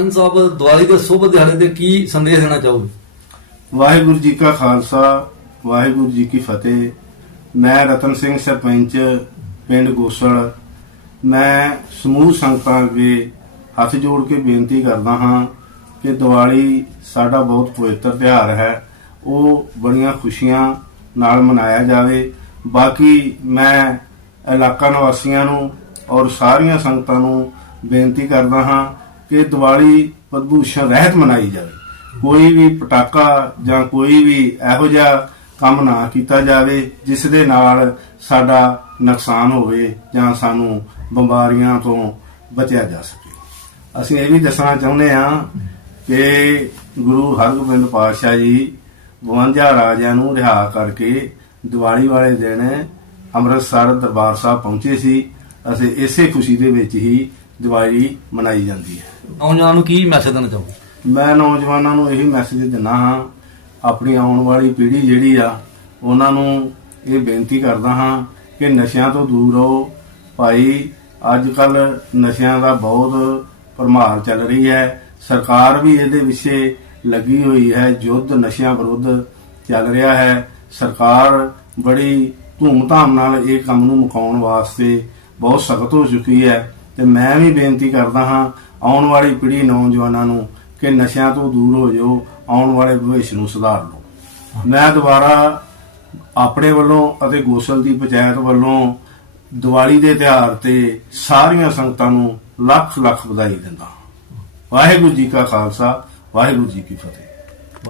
ਪੰਜ ਸਾਹਿਬ, ਦੀਵਾਲੀ ਦੇ ਸ਼ੁਭ ਦਿਹਾੜੇ ਤੇ ਕੀ ਸੰਦੇਸ਼ ਦੇਣਾ ਚਾਹੋਗੇ? ਵਾਹਿਗੁਰੂ ਜੀ ਕਾ ਖਾਲਸਾ, ਵਾਹਿਗੁਰੂ ਜੀ ਕੀ ਫਤਿਹ। ਮੈਂ ਰਤਨ ਸਿੰਘ ਸਰਪੰਚ, ਪਿੰਡ ਗੋਸਲ। ਮੈਂ ਸਮੂਹ ਸੰਗਤਾਂ ਅੱਗੇ ਹੱਥ ਜੋੜ ਕੇ ਬੇਨਤੀ ਕਰਦਾ ਹਾਂ ਕਿ ਦੀਵਾਲੀ ਸਾਡਾ ਬਹੁਤ ਪਵਿੱਤਰ ਤਿਉਹਾਰ ਹੈ। ਉਹ ਬੜੀਆਂ ਖੁਸ਼ੀਆਂ ਨਾਲ ਮਨਾਇਆ ਜਾਵੇ। ਬਾਕੀ ਮੈਂ ਇਲਾਕਾ ਨਿਵਾਸੀਆਂ ਨੂੰ ਔਰ ਸਾਰੀਆਂ ਸੰਗਤਾਂ ਨੂੰ ਬੇਨਤੀ ਕਰਦਾ ਹਾਂ ਕਿ ਦੀਵਾਲੀ ਪ੍ਰਦੂਸ਼ਣ ਰਹਿਤ ਮਨਾਈ ਜਾਵੇ। ਕੋਈ ਵੀ ਪਟਾਕਾ ਜਾਂ ਕੋਈ ਵੀ ਇਹੋ ਜਿਹਾ ਕੰਮ ਨਾ ਕੀਤਾ ਜਾਵੇ, ਜਿਸ ਦੇ ਨਾਲ ਸਾਡਾ ਨੁਕਸਾਨ ਹੋਵੇ ਜਾਂ ਸਾਨੂੰ ਬਿਮਾਰੀਆਂ ਤੋਂ ਬਚਿਆ ਜਾ ਸਕੇ। ਅਸੀਂ ਇਹ ਵੀ ਦੱਸਣਾ ਚਾਹੁੰਦੇ ਹਾਂ ਕਿ ਗੁਰੂ ਹਰਗੋਬਿੰਦ ਪਾਤਸ਼ਾਹ ਜੀ 52 ਰਾਜਿਆਂ ਨੂੰ ਰਿਹਾ ਕਰਕੇ ਦੀਵਾਲੀ ਵਾਲੇ ਦਿਨ ਅੰਮ੍ਰਿਤਸਰ ਦਰਬਾਰ ਸਾਹਿਬ ਪਹੁੰਚੇ ਸੀ। ਅਸੀਂ ਇਸੇ ਖੁਸ਼ੀ ਦੇ ਵਿੱਚ ਹੀ ਦੀਵਾਲੀ ਮਨਾਈ ਜਾਂਦੀ ਹੈ। ਨੌਜਵਾਨਾਂ ਨੂੰ ਕੀ ਮੈਸੇਜ ਦੇਣਾ ਚਾਹੋਗੇ? ਮੈਂ ਨੌਜਵਾਨਾਂ ਨੂੰ ਇਹੀ ਮੈਸੇਜ ਦਿੰਦਾ ਹਾਂ ਆਪਣੀ ਆਉਣ ਵਾਲੀ ਪੀੜ੍ਹੀ ਜਿਹੜੀ ਆ ਉਹਨਾਂ ਨੂੰ ਇਹ ਬੇਨਤੀ ਕਰਦਾ ਹਾਂ ਕਿ ਨਸ਼ਿਆਂ ਤੋਂ ਦੂਰ ਰਹੋ। ਭਾਈ ਅੱਜ ਕੱਲ ਨਸ਼ਿਆਂ ਦਾ ਬਹੁਤ ਭਰਮਾਰ ਚੱਲ ਰਹੀ ਹੈ। ਸਰਕਾਰ ਵੀ ਇਹਦੇ ਵਿਸ਼ੇ ਲੱਗੀ ਹੋਈ ਹੈ ਯੁੱਧ ਨਸ਼ਿਆਂ ਵਿਰੁੱਧ ਚੱਲ ਰਿਹਾ ਹੈ। ਸਰਕਾਰ ਬੜੀ ਧੂਮ-ਧਾਮ ਨਾਲ ਇਹ ਕੰਮ ਨੂੰ ਮੁਕਾਉਣ ਵਾਸਤੇ ਬਹੁਤ ਸਖਤ ਹੋ ਚੁੱਕੀ ਹੈ। ਤੇ ਮੈਂ ਵੀ ਬੇਨਤੀ ਕਰਦਾ ਹਾਂ ਆਉਣ ਵਾਲੀ ਪੀੜ੍ਹੀ ਨੌਜਵਾਨਾਂ ਨੂੰ ਕਿ ਨਸ਼ਿਆਂ ਤੋਂ ਦੂਰ ਹੋ ਜਾਓ, ਆਉਣ ਵਾਲੇ ਭਵਿੱਖ ਨੂੰ ਸੁਧਾਰ ਲਓ ਮੈਂ ਦੁਬਾਰਾ ਆਪਣੇ ਵੱਲੋਂ ਅਤੇ ਗੋਸਲ ਦੀ ਪੰਚਾਇਤ ਵੱਲੋਂ ਦੀਵਾਲੀ ਦੇ ਤਿਉਹਾਰ ਤੇ ਸਾਰੀਆਂ ਸੰਗਤਾਂ ਨੂੰ ਲੱਖ ਲੱਖ ਵਧਾਈ ਦਿੰਦਾ ਹਾਂ। ਵਾਹਿਗੁਰੂ ਜੀ ਕਾ ਖਾਲਸਾ, ਵਾਹਿਗੁਰੂ ਜੀ ਕੀ ਫਤਿਹ